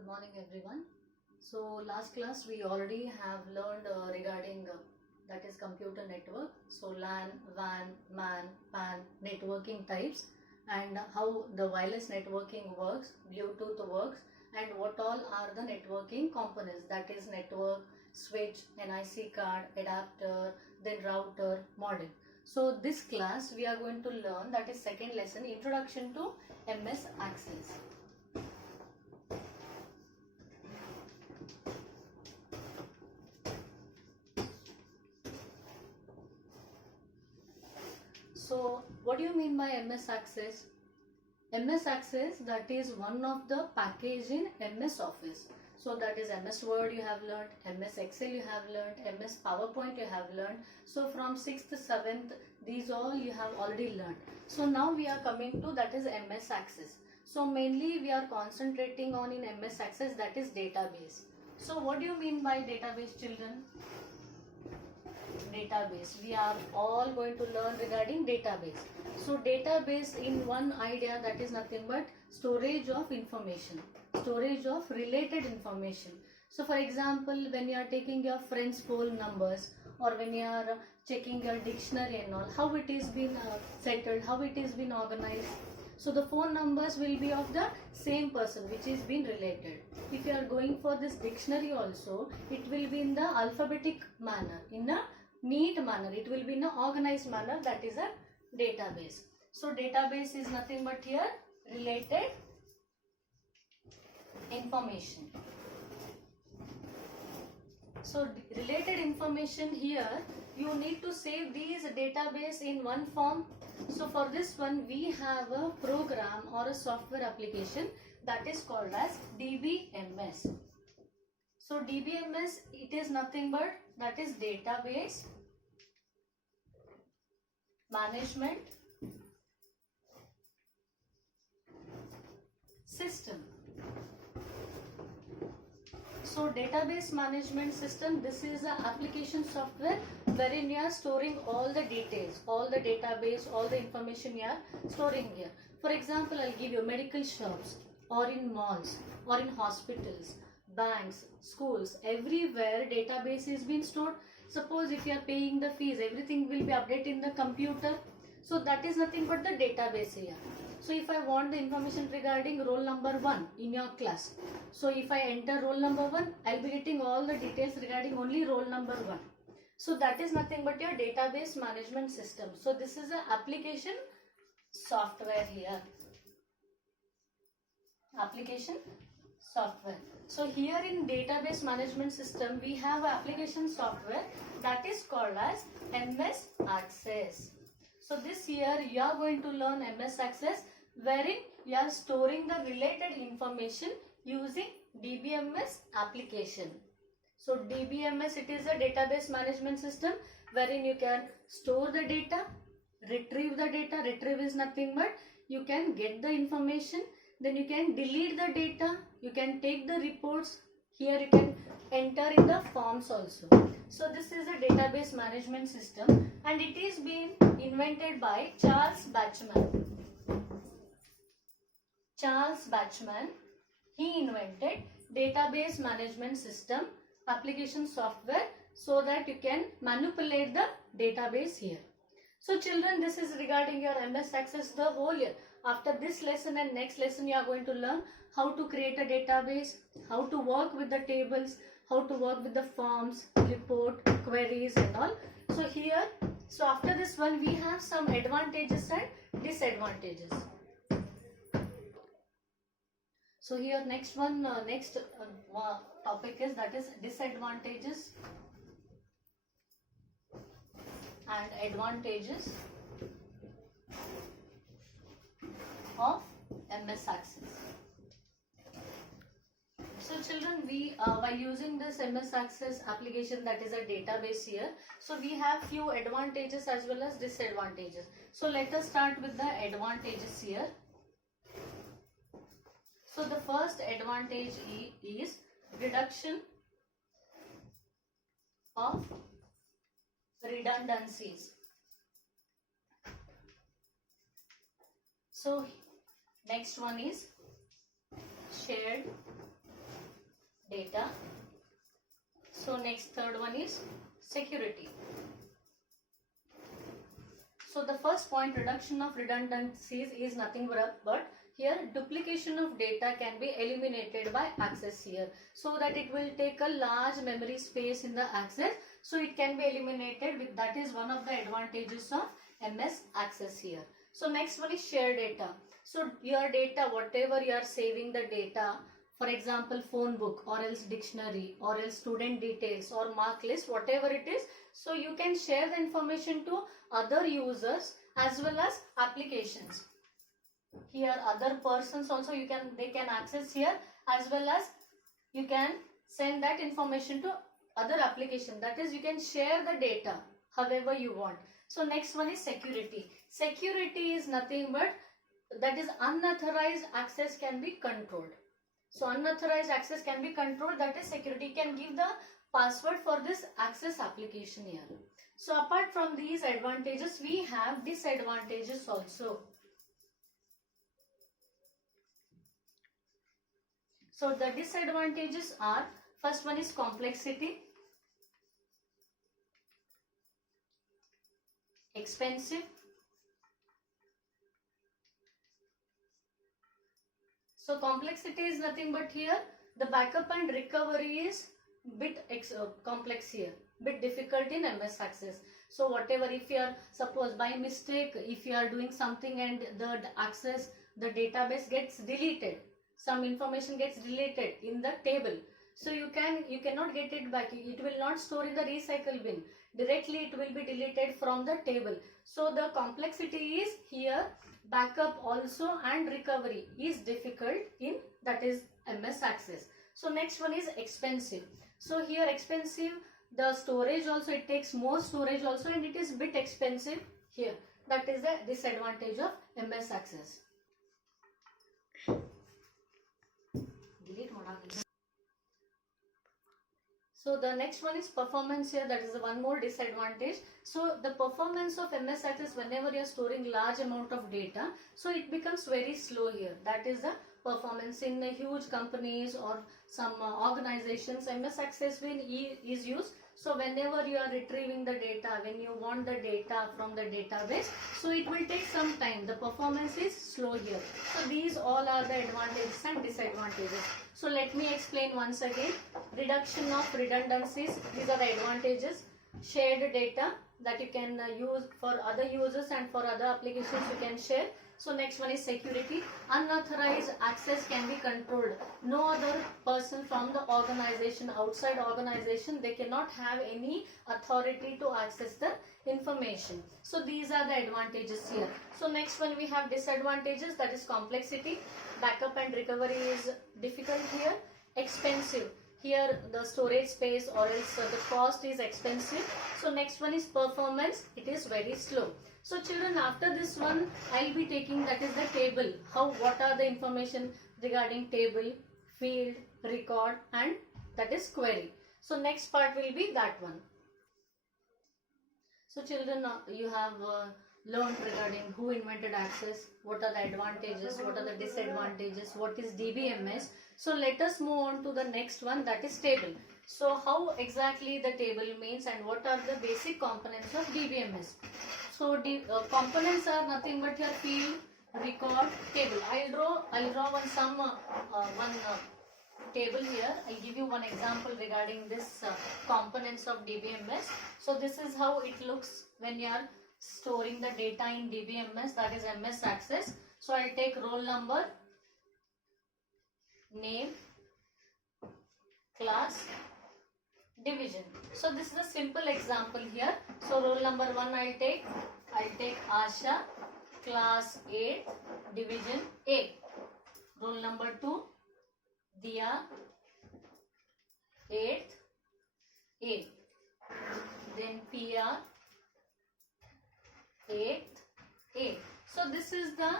Good morning everyone. So last class we already have learned regarding that is computer network. So LAN, WAN, MAN, PAN networking types and how the wireless networking works, Bluetooth works, and what all are the networking components, that is network, switch, NIC card, adapter, then router, modem. So this class we are going to learn, that is second lesson, introduction to MS Access. So what do you mean by MS Access? MS Access, that is one of the package in MS Office. So that is MS Word you have learned, MS Excel you have learned, MS PowerPoint you have learned. So from 6th, 7th, these all you have already learned. So now we are coming to that is MS Access. So mainly we are concentrating on in MS Access, that is database. So what do you mean by database, children? Database, we are all going to learn regarding database. So database, in one idea, that is nothing but storage of information, storage of related information. So for example, when you are taking your friends' phone numbers, or when you are checking your dictionary and all, how it is been settled, how it is been organized. So the phone numbers will be of the same person which is been related. If you are going for this dictionary also, it will be in the alphabetic manner, in a neat manner, it will be in an organized manner, that is a database. So database is nothing but here related information. So related information, here you need to save these database in one form. So for this one we have a program or a software application that is called as DBMS. So DBMS, it is nothing but that is database management system. So database management system, this is an application software wherein you are storing all the details, all the database, all the information you are storing here. For example, I'll give you medical shops, or in malls, or in hospitals, banks, schools, everywhere database is being stored. Suppose if you are paying the fees, everything will be updated in the computer. So that is nothing but the database here. So if I want the information regarding roll number 1 in your class, so if I enter roll number 1, I'll be getting all the details regarding only roll number 1. So that is nothing but your database management system. So this is an application software here. Application software. So here in database management system, we have an application software that is called as MS Access. So this year you are going to learn MS Access, wherein you are storing the related information using DBMS application. So DBMS, it is a database management system wherein you can store the data, retrieve the data. Retrieve is nothing but you can get the information, then you can delete the data, you can take the reports. Here you can enter in the forms also. So this is a database management system and it is being invented by Charles Bachman. Charles Bachman, he invented database management system application software so that you can manipulate the database here. So children, this is regarding your MS Access the whole year. After this lesson and next lesson, you are going to learn how to create a database, how to work with the tables, how to work with the forms, report, queries and all. So here, so after this one, we have some advantages and disadvantages. So here next one, next topic is, that is disadvantages and advantages of MS Access. So children, we while using this MS Access application, that is a database here, so we have few advantages as well as disadvantages. So let us start with the advantages here. So the first advantage is reduction of redundancies. So next one is shared data. So next third one is security. So the first point, reduction of redundancies, is nothing but here duplication of data can be eliminated by access here, so that it will take a large memory space in the access, so it can be eliminated with, that is one of the advantages of MS Access here. So next one is share data. So your data, whatever you are saving the data, for example phone book or else dictionary or else student details or mark list, whatever it is, so you can share the information to other users as well as applications. Here other persons also they can access here, as well as you can send that information to other application. That is, you can share the data however you want. So next one is security. Security is nothing but, that is, unauthorized access can be controlled. So unauthorized access can be controlled, that is security. You can give the password for this access application here. So apart from these advantages, we have disadvantages also. So the disadvantages are, first one is complexity, expensive, so complexity is nothing but here the backup and recovery is bit complex here, bit difficult in MS Access. So whatever, if you are, suppose by mistake, if you are doing something and the database gets deleted, some information gets deleted in the table, so you cannot get it back. It will not store in the recycle bin. Directly it will be deleted from the table. So the complexity is here, backup also and recovery is difficult in, that is, MS Access. So next one is expensive. So here expensive, the storage also, it takes more storage also, and it is bit expensive here. That is the disadvantage of MS Access. So the next one is performance here, that is the one more disadvantage. So the performance of MS Access, whenever you are storing large amount of data, so it becomes very slow here. That is the performance in the huge companies or some organizations. MS Access is used. So whenever you are retrieving the data, when you want the data from the database, so it will take some time. The performance is slow here. So these all are the advantages and disadvantages. So let me explain once again. Reduction of redundancies, these are the advantages. Shared data that you can use for other users and for other applications you can share. So next one is security. Unauthorized access can be controlled. No other person from the organization, outside organization, they cannot have any authority to access the information. So these are the advantages here. So next one we have disadvantages, that is complexity. Backup and recovery is difficult here. Expensive. Here the storage space or else the cost is expensive. So next one is performance. It is very slow. So children, after this one I'll be taking, that is the table. What are the information regarding table, field, record, and that is query. So next part will be that one. So children, you have learned regarding who invented access, what are the advantages, what are the disadvantages, what is DBMS. So let us move on to the next one, that is table. So how exactly the table means and what are the basic components of DBMS. So components are nothing but your field, record, table. I'll draw one table here. I'll give you one example regarding this components of DBMS. So this is how it looks when you are storing the data in DBMS, that is MS Access. So I'll take roll number, name, class, division. So this is a simple example here. So roll number 1 I'll take Asha, class 8, division A. Roll number 2 Diya, 8th A. Then PR, 8th A. So this is the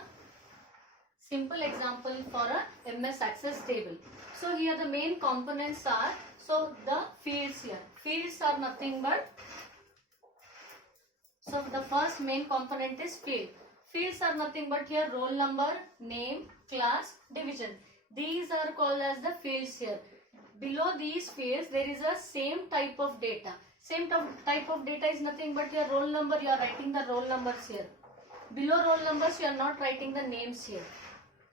simple example for a MS Access table. So here the main components are, so the fields here. Fields are nothing but, so the first main component is field. Fields are nothing but here roll number, name, class, division. These are called as the fields here. below these fields there is a same type of data. Same type of data is nothing but your roll number. You are writing the roll numbers here. Below roll numbers you are not writing the names here.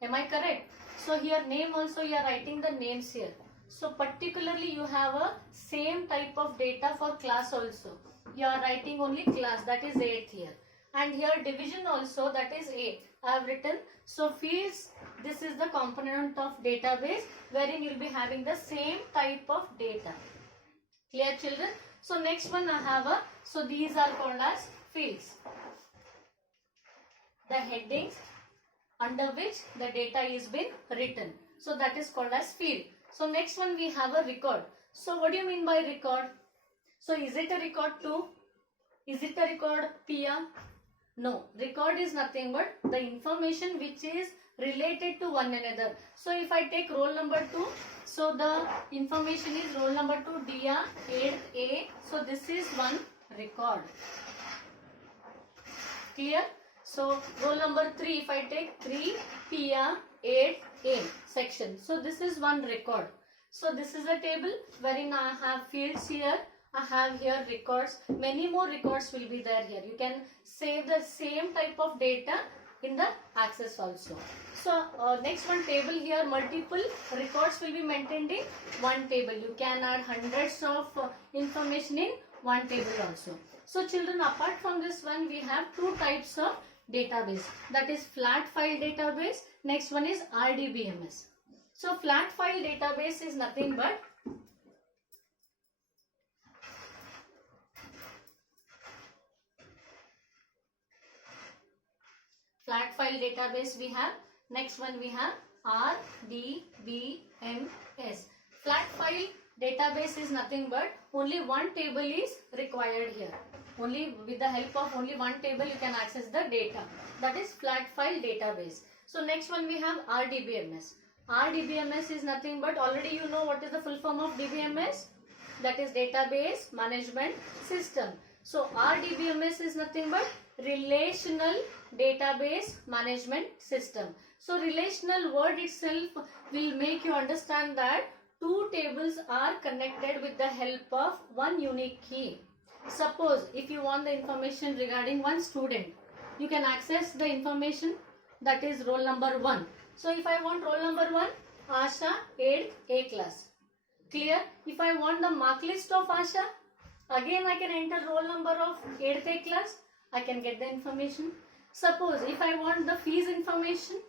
Am I correct? So here name also you are writing the names here. So particularly you have a same type of data for class also. You are writing only class, that is 8th here. And here division also, that is 8. I have written. So fields, this is the component of database wherein you will be having the same type of data. Clear children? So next one I have a, so these are called as fields. The headings under which the data is been written. So that is called as field. So next one we have a record. So what do you mean by record? So is it a record 2? Is it a record Pia? No. Record is nothing but the information which is related to one another. So if I take roll number 2, so the information is roll number 2 Dia 8A. So this is one record. Clear? So roll number 3, if I take 3 Pia 8A section. So this is one record. So this is a table wherein I have fields here. I have here records. Many more records will be there here. You can save the same type of data in the Access also. So next one table here, multiple records will be maintained in one table. You can add hundreds of information in one table also. So children, apart from this one, we have two types of database. That is flat file database. Next one is RDBMS. So flat file database is nothing but flat file database we have. Next one we have RDBMS. Flat file database is nothing but only one table is required here. Only with the help of only one table you can access the data. That is flat file database. So next one we have RDBMS. RDBMS is nothing but, already you know what is the full form of DBMS. That is Database Management System. So RDBMS is nothing but Relational Database Management System. So relational word itself will make you understand that two tables are connected with the help of one unique key. Suppose if you want the information regarding one student, you can access the information, that is roll number 1. So if I want roll number 1, Asha 8th A class. Clear? If I want the mark list of Asha, again I can enter roll number of 8th A class. I can get the information. Suppose if I want the fees information,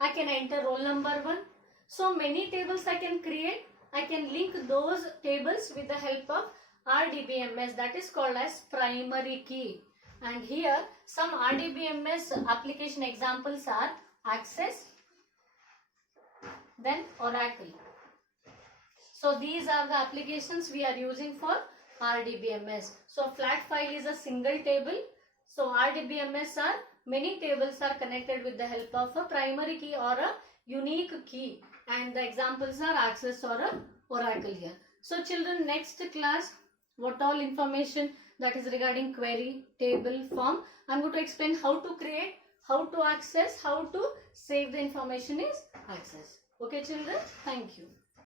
I can enter roll number 1. So many tables I can create. I can link those tables with the help of RDBMS, that is called as primary key. And here some RDBMS application examples are Access, then Oracle. So these are the applications we are using for RDBMS. So flat file is a single table. So RDBMS are many tables are connected with the help of a primary key or a unique key. And the examples are Access or a Oracle here. So children, next class, what all information that is regarding query, table, form, I am going to explain how to create, how to access, how to save the information is Access. Okay children, thank you.